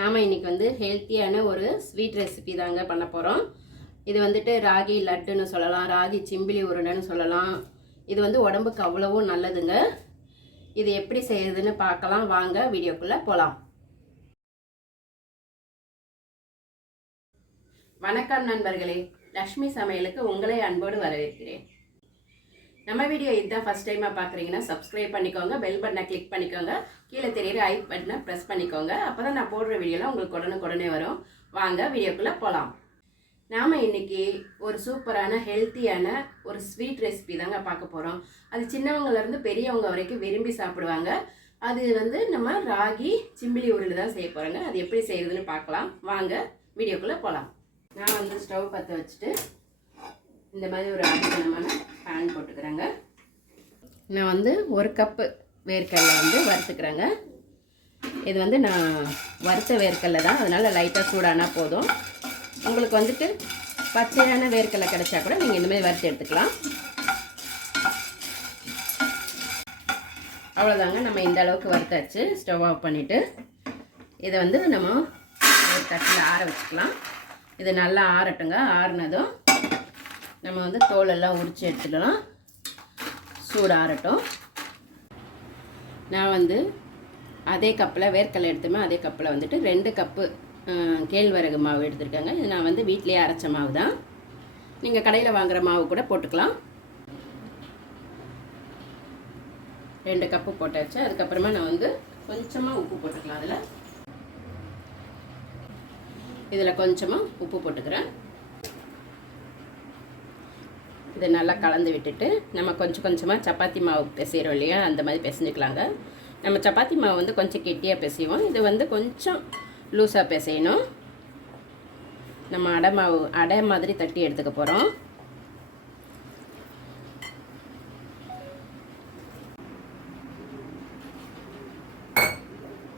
நாம் இன்றைக்கி வந்து ஹெல்த்தியான ஒரு ஸ்வீட் ரெசிபி தாங்க பண்ண போகிறோம். இது வந்துட்டு ராகி லட்டுன்னு சொல்லலாம், ராகி சிம்பிளி உருண்டைன்னு சொல்லலாம். இது வந்து உடம்புக்கு அவ்வளவும் நல்லதுங்க. இது எப்படி செய்யறதுன்னு பார்க்கலாம் வாங்க, வீடியோக்குள்ளே போகலாம். வணக்கம் நண்பர்களே, லக்ஷ்மி சமையலுக்கு உங்களை அன்போடு வரவேற்கிறேன். நம்ம வீடியோ இதுதான் ஃபஸ்ட் டைமாக பார்க்குறீங்கன்னா சப்ஸ்கிரைப் பண்ணிக்கோங்க, பெல் பட்டனை கிளிக் பண்ணிக்கோங்க, கீழே தெரியுற ஐ பட்டனை ப்ரெஸ் பண்ணிக்கோங்க. அப்போ தான் நான் போடுற வீடியோலாம் உங்களுக்கு உடனுக்குடனே வரும். வாங்க வீடியோக்குள்ளே போகலாம். நாம் இன்றைக்கி ஒரு சூப்பரான ஹெல்த்தியான ஒரு ஸ்வீட் ரெசிபி தாங்க பார்க்க போகிறோம். அது சின்னவங்கலேருந்து பெரியவங்க வரைக்கும் விரும்பி சாப்பிடுவாங்க. அது வந்து நம்ம ராகி சிம்பிளி உருளை தான் செய்ய போகிறோங்க. அது எப்படி செய்கிறதுன்னு பார்க்கலாம் வாங்க, வீடியோக்குள்ளே போகலாம். நான் வந்து ஸ்டவ் பற்ற வச்சுட்டு இந்த மாதிரி ஒரு அடிக்கணமான பேன் போட்டுக்கிறேங்க. நான் வந்து ஒரு கப்பு வேர்க்கடலை வந்து வறுத்துக்கிறேங்க. இது வந்து நான் வறுத்த வேர்க்கடலை தான், அதனால் லைட்டாக சூடானா போதும். உங்களுக்கு வந்துட்டு பச்சையான வேர்க்கடலை கிடைச்சா கூட நீங்கள் இந்த மாதிரி வறுத்து எடுத்துக்கலாம். அவ்வளோதாங்க, நம்ம இந்த அளவுக்கு வறுத்தாச்சு. ஸ்டவ் ஆஃப் பண்ணிவிட்டு இதை வந்து நம்ம ஒரு தட்டில் ஆற வச்சுக்கலாம். இது நல்லா ஆறட்டுங்க. ஆறுனதும் நம்ம வந்து தோலெல்லாம் உரித்து எடுத்துக்கலாம். சூடு ஆறட்டும். நான் வந்து அதே கப்பில் வேர்க்கடலை எடுத்துமே அதே கப்பில் வந்துட்டு 2 கப்பு கேழ்வரகு மாவு எடுத்துருக்கேங்க. இது நான் வந்து வீட்டிலேயே அரைச்ச மாவு தான். நீங்கள் கடையில் வாங்குகிற மாவு கூட போட்டுக்கலாம். 2 கப்பு போட்டாச்சு. அதுக்கப்புறமா நான் வந்து கொஞ்சமாக உப்பு போட்டுக்கலாம். இதில் கொஞ்சமாக உப்பு போட்டுக்கிறேன். இதை நல்லா கலந்து விட்டுட்டு நம்ம கொஞ்சம் கொஞ்சமாக சப்பாத்தி மாவு பிசைகிறோம் இல்லையா, அந்த மாதிரி பிசைஞ்சிக்கலாங்க. நம்ம சப்பாத்தி மாவு வந்து கொஞ்சம் கெட்டியாக பிசைவோம், இது வந்து கொஞ்சம் லூஸாக பிசையணும். நம்ம அடை மாதிரி தட்டி எடுத்துக்க போகிறோம்.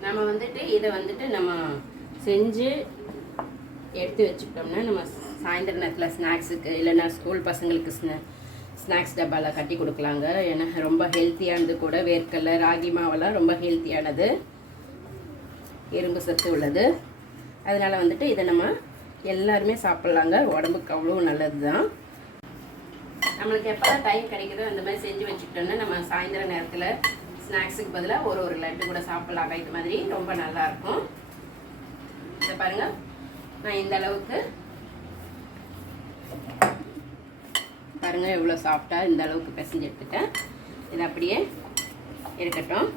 நம்ம வந்துட்டு இதை வந்துட்டு நம்ம செஞ்சு எடுத்து வச்சுக்கிட்டோம்னா நம்ம சாயந்தர நேரத்தில் ஸ்நாக்ஸுக்கு இல்லைன்னா ஸ்கூல் பசங்களுக்கு ஸ்நாக்ஸ் டப்பாவில் கட்டி கொடுக்கலாங்க. ஏன்னா ரொம்ப ஹெல்த்தியானது கூட. வேர்க்கடலை ராகி மாவெல்லாம் ரொம்ப ஹெல்த்தியானது, இரும்பு சத்து உள்ளது. அதனால் வந்துட்டு இதை நம்ம எல்லாருமே சாப்பிட்லாங்க. உடம்புக்கு அவ்வளோ நல்லது தான். நம்மளுக்கு எப்போதான் டைம் கிடைக்குதோ அந்த மாதிரி செஞ்சு வச்சுக்கிட்டோம்னா நம்ம சாயந்தர நேரத்தில் ஸ்நாக்ஸுக்கு பதிலாக ஒரு லட்டு கூட சாப்பிட்லாங்க. இது மாதிரி ரொம்ப நல்லாயிருக்கும். இதை பாருங்கள், நான் இந்த அளவுக்கு பாருங்கள் எவ்வளோ சாஃப்டாக இந்த அளவுக்கு பிசைஞ்சு எடுத்துட்டேன். இது அப்படியே இருக்கட்டும்.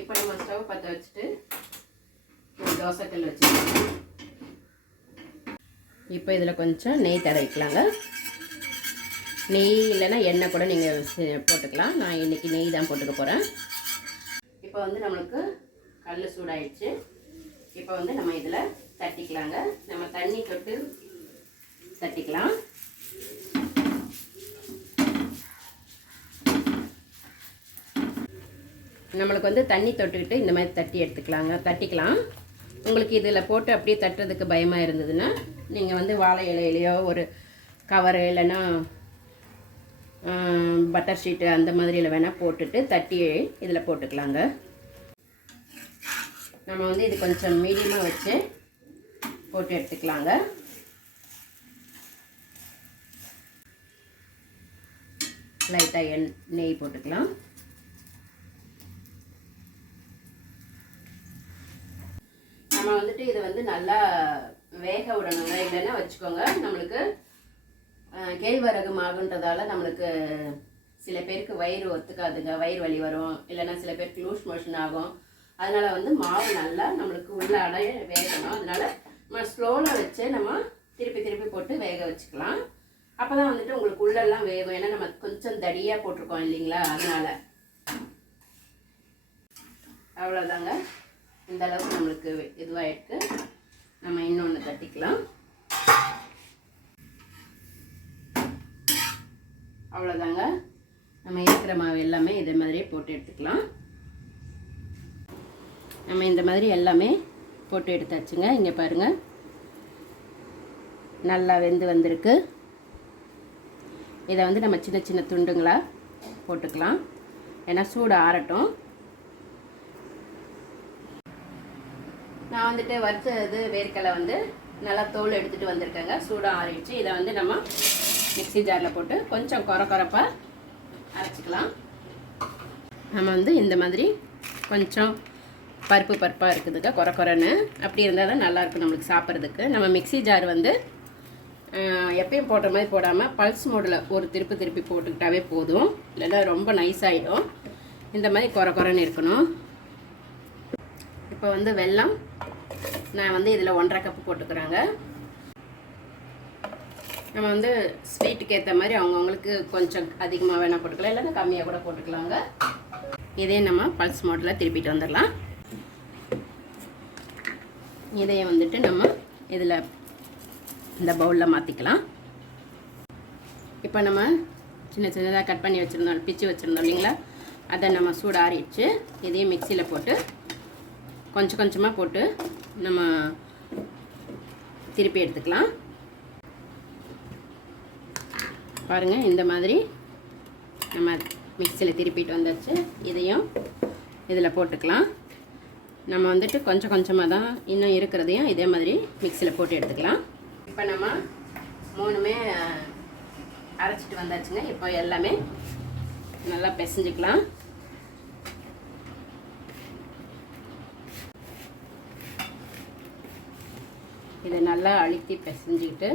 இப்போ நம்ம ஸ்டவ் பற்ற வச்சுட்டு ஒரு தோசைக்கல் வச்சுருக்கோம். இப்போ இதில் கொஞ்சம் நெய் தடவிக்கலாங்க. நெய் இல்லைன்னா எண்ணெய் கூட நீங்கள் போட்டுக்கலாம். நான் இன்றைக்கி நெய் தான் போட்டுக்க போகிறேன். இப்போ வந்து நம்மளுக்கு கல் சூடாயிடுச்சு. இப்போ வந்து நம்ம இதில் தட்டிக்கலாங்க. நம்ம தண்ணி தொட்டு தட்டிக்கலாம். நம்மளுக்கு வந்து தண்ணி தொட்டுக்கிட்டு இந்த மாதிரி தட்டிக்கலாம். உங்களுக்கு இதில் போட்டு அப்படியே தட்டுறதுக்கு பயமாக இருந்ததுன்னா நீங்கள் வந்து வாழை இலையிலையோ ஒரு கவரு இல்லைன்னா பட்டர் ஷீட்டு அந்த மாதிரியில் வேணால் போட்டுட்டு தட்டி இதில் போட்டுக்கலாங்க. நம்ம வந்து இது கொஞ்சம் மீடியமாக வச்சு போட்டு எடுத்துக்கலாங்க. லைட்டாக நெய் போட்டுக்கலாம். நம்ம வந்துட்டு இதை வந்து நல்லா வேக விடணுங்க. இல்லைன்னா வச்சுக்கோங்க, நம்மளுக்கு கேழ்வரகு மாவுன்றதால நம்மளுக்கு சில பேருக்கு வயிறு ஒத்துக்காதுங்க, வயிறு வலி வரும். இல்லைன்னா சில பேருக்கு லூஸ் மோஷன் ஆகும். அதனால் வந்து மாவு நல்லா நம்மளுக்கு உள்ள அடைய வேகணும். அதனால் நம்ம ஸ்லோவில் வச்சு நம்ம திருப்பி போட்டு வேக வச்சுக்கலாம். அப்போ தான் வந்துட்டு உங்களுக்கு உள்ளெல்லாம் வேகும். ஏன்னா நம்ம கொஞ்சம் தடியாக போட்டிருக்கோம் இல்லைங்களா, அதனால். அவ்வளோதாங்க, இந்த அளவுக்கு நம்மளுக்கு இதுவாகிட்டு நம்ம இன்னொன்று தட்டிக்கலாம். அவ்வளோதாங்க, நம்ம இருக்கிற மாவு எல்லாமே இதே மாதிரியே போட்டு எடுத்துக்கலாம். நம்ம இந்த மாதிரி எல்லாமே போட்டு எடுத்தாச்சுங்க. இங்கே பாருங்கள், நல்லா வெந்து வந்திருக்கு. இதை வந்து நம்ம சின்ன சின்ன துண்டுங்களாக போட்டுக்கலாம். ஏன்னா சூடு ஆறட்டும். நான் வந்துட்டு வறுத்தது வேர்க்கடலை வந்து நல்லா தோல் எடுத்துகிட்டு வந்திருக்கேங்க. சூடாக ஆறிடுச்சு. இதை வந்து நம்ம மிக்ஸி ஜாரில் போட்டு கொஞ்சம் கொரப்பாக அரைச்சிக்கலாம். நம்ம வந்து இந்த மாதிரி கொஞ்சம் பருப்பாக இருக்குதுங்க, கொரன்னு. அப்படி இருந்தால் தான் நல்லாயிருக்கும் நம்மளுக்கு சாப்பிட்றதுக்கு. நம்ம மிக்ஸி ஜார் வந்து எப்பயும் போடுற மாதிரி போடாமல் பல்ஸ் மோடில் ஒரு திருப்பி போட்டுக்கிட்டாவே போதும். இல்லைன்னா ரொம்ப நைஸ் ஆகிடும். இந்த மாதிரி கொரன்னு இருக்கணும். இப்போ வந்து வெல்லம் நான் வந்து இதில் 1.5 கப்பு போட்டுக்கிறேங்க. நம்ம வந்து ஸ்வீட்டுக்கு ஏற்ற மாதிரி அவங்கவுங்களுக்கு கொஞ்சம் அதிகமாக வேணால் போட்டுக்கலாம், இல்லைன்னா கம்மியாக கூட போட்டுக்கலாங்க. இதே நம்ம பல்ஸ் மோடில் திருப்பிட்டு வந்துடலாம். இதையை வந்துட்டு நம்ம இதில் இந்த பவுலில் மாற்றிக்கலாம். இப்போ நம்ம சின்னதாக கட் பண்ணி வச்சுருந்தோம், பிச்சு வச்சுருந்தோம் இல்லைங்களா, அதை நம்ம சூடாறிடுச்சு. இதையும் மிக்சியில் போட்டு கொஞ்சமாக போட்டு நம்ம திருப்பி எடுத்துக்கலாம். பாருங்கள், இந்த மாதிரி நம்ம மிக்சியில் திருப்பிட்டு வந்தாச்சு. இதையும் இதில் போட்டுக்கலாம். நம்ம வந்துட்டு கொஞ்சமாக தான் இன்னும் இருக்கிறதையும் இதே மாதிரி மிக்சியில் போட்டு எடுத்துக்கலாம். இப்போ நம்ம 3மே அரைச்சிட்டு வந்தாச்சுங்க. இப்போ எல்லாமே நல்லா பிசைஞ்சிக்கலாம். இதை நல்லா அழுத்தி பிசைஞ்சிக்கிட்டு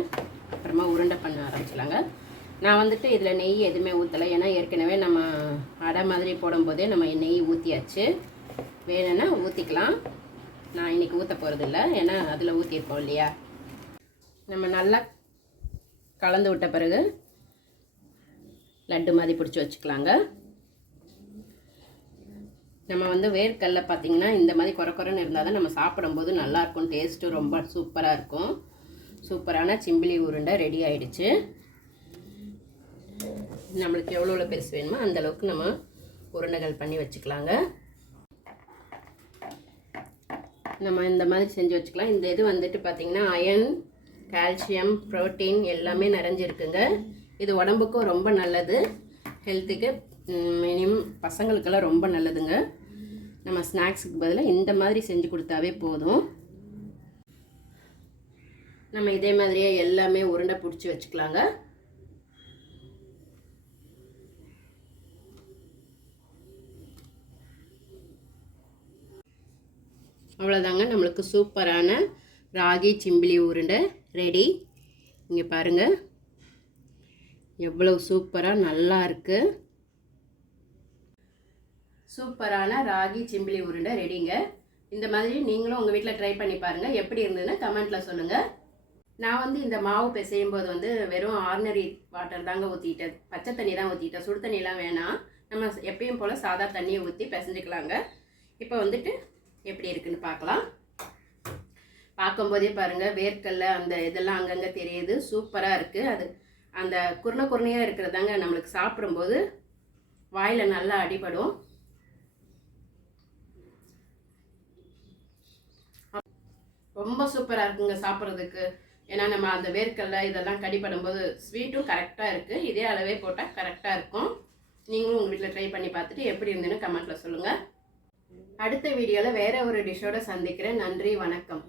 அப்புறமா உருண்டை பண்ண ஆரம்பிச்சிடலாங்க. நான் வந்துட்டு இதில் நெய் எதுவுமே ஊற்றலை, ஏன்னா ஏற்கனவே நம்ம அடை மாதிரி போடும்போதே நம்ம நெய் ஊற்றியாச்சு. வேணும்னா ஊற்றிக்கலாம். நான் இன்றைக்கி ஊற்ற போகிறதில்ல, ஏன்னா அதில் ஊற்றிருப்போம் இல்லையா. நம்ம நல்லா கலந்து விட்ட பிறகு லட்டு மாதிரி பிடிச்சி வச்சுக்கலாங்க. நம்ம வந்து வேர்க்கடலை பார்த்திங்கன்னா இந்த மாதிரி கொரன்னு இருந்தால் தான் நம்ம சாப்பிடும்போது நல்லாயிருக்கும். டேஸ்ட்டு ரொம்ப சூப்பராக இருக்கும். சூப்பரான சிம்பிளி உருண்டை ரெடி ஆகிடுச்சு. நம்மளுக்கு எவ்வளோ பெருசு வேணுமோ அந்தளவுக்கு நம்ம உருண்டைகள் பண்ணி வச்சுக்கலாங்க. நம்ம இந்த மாதிரி செஞ்சு வச்சுக்கலாம். இந்த இது வந்துட்டு பார்த்திங்கன்னா அயன், கால்சியம், புரோட்டீன் எல்லாமே நிறைஞ்சிருக்குங்க. இது உடம்புக்கும் ரொம்ப நல்லது, ஹெல்த்துக்கு மினிமம் பசங்களுக்கெல்லாம் ரொம்ப நல்லதுங்க. நம்ம ஸ்நாக்ஸுக்கு பதிலாக இந்த மாதிரி செஞ்சு கொடுத்தாவே போதும். நம்ம இதே மாதிரியே எல்லாமே உருண்டை பிடிச்சி வச்சுக்கலாங்க. அவ்வளோதாங்க, நம்மளுக்கு சூப்பரான ராகி சிம்பிளி உருண்டை ரெடி. இங்கே பாருங்கள் எவ்வளோ சூப்பராக நல்லா இருக்குது. சூப்பரான ராகி சிம்பிளி உருண்டை ரெடிங்க. இந்த மாதிரி நீங்களும் உங்கள் வீட்டில் ட்ரை பண்ணி பாருங்கள். எப்படி இருந்ததுன்னு கமெண்ட்டில் சொல்லுங்கள். நான் வந்து இந்த மாவு பிசையும் போது வந்து வெறும் ஆர்டினரி வாட்டர் தாங்க ஊற்றிட்டேன், பச்சை தண்ணி தான் ஊற்றிட்டேன். சுடு தண்ணிலாம் வேணாம், நம்ம எப்பயும் போல் சாதா தண்ணியை ஊற்றி பிசைஞ்சிக்கலாங்க. இப்போ வந்துட்டு எப்படி இருக்குன்னு பார்க்கலாம். பார்க்கும்போதே பாருங்கள் வேர்க்கடலை அந்த இதெல்லாம் அங்கங்கே தெரியுது. சூப்பராக இருக்குது. அது அந்த குருணையாக இருக்கிறதாங்க நம்மளுக்கு சாப்பிடும்போது வாயில் நல்லா அடிபடும். ரொம்ப சூப்பராக இருக்குங்க சாப்பிட்றதுக்கு. ஏன்னா நம்ம அந்த வேர்க்கடலை இதெல்லாம் கடிப்படும்போது ஸ்வீட்டும் கரெக்டாக இருக்குது. இதே அளவே போட்டால் கரெக்டாக இருக்கும். நீங்களும் உங்கள் வீட்டில் ட்ரை பண்ணி பார்த்துட்டு எப்படி இருந்துன்னு கமெண்ட்டில் சொல்லுங்கள். அடுத்த வீடியோவில் வேறு ஒரு டிஷ்ஷோடு சந்திக்கிறேன். நன்றி, வணக்கம்.